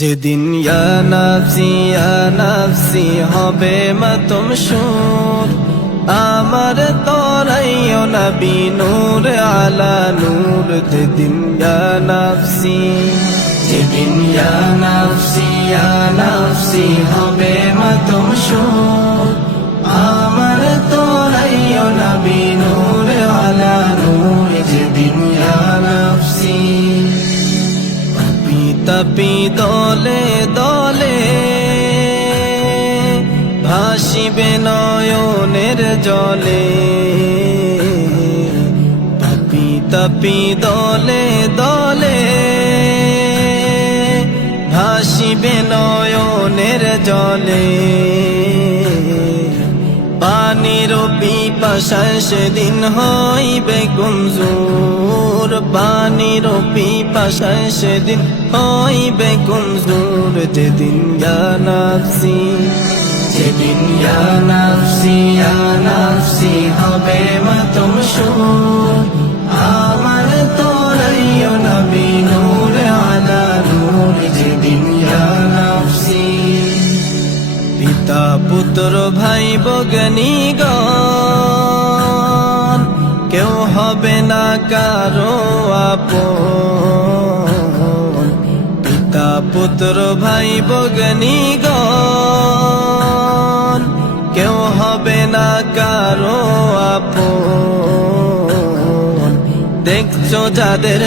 যেদিন ইয়া নাফসি হবে মাতম সুর, আমার তরাইও নবী নূর আলা নূর। যেদিন ইয়া নাফসি হবে মাতম সুর, আমার তরাইও নবী নূর আলা নূর। যেদিন ইয়া নাফসি তাপি দলে দলে ভাসিবে নয়নের জলে, তাপি তাপি দলে দলে ভাসিবে নয়নের জলে। পানির পিপাসায় সেদিন হইবে কুমজুর, পানির পিপাসায় সেদিন হইবে কুমজুর। যেদিন ইয়া নাফসি হবে মাতম সুর, আমার তরাইও নবী নূর আলা নূর। যেদিন ইয়া নাফসি পিতা পুত্র ভাই ভগ্নীগণ কেউ হবে না কারো আপন। পিতা পুত্র ভাই ভগ্নীগণ কেউ হবে না কারো আপন। দেখছো যাদের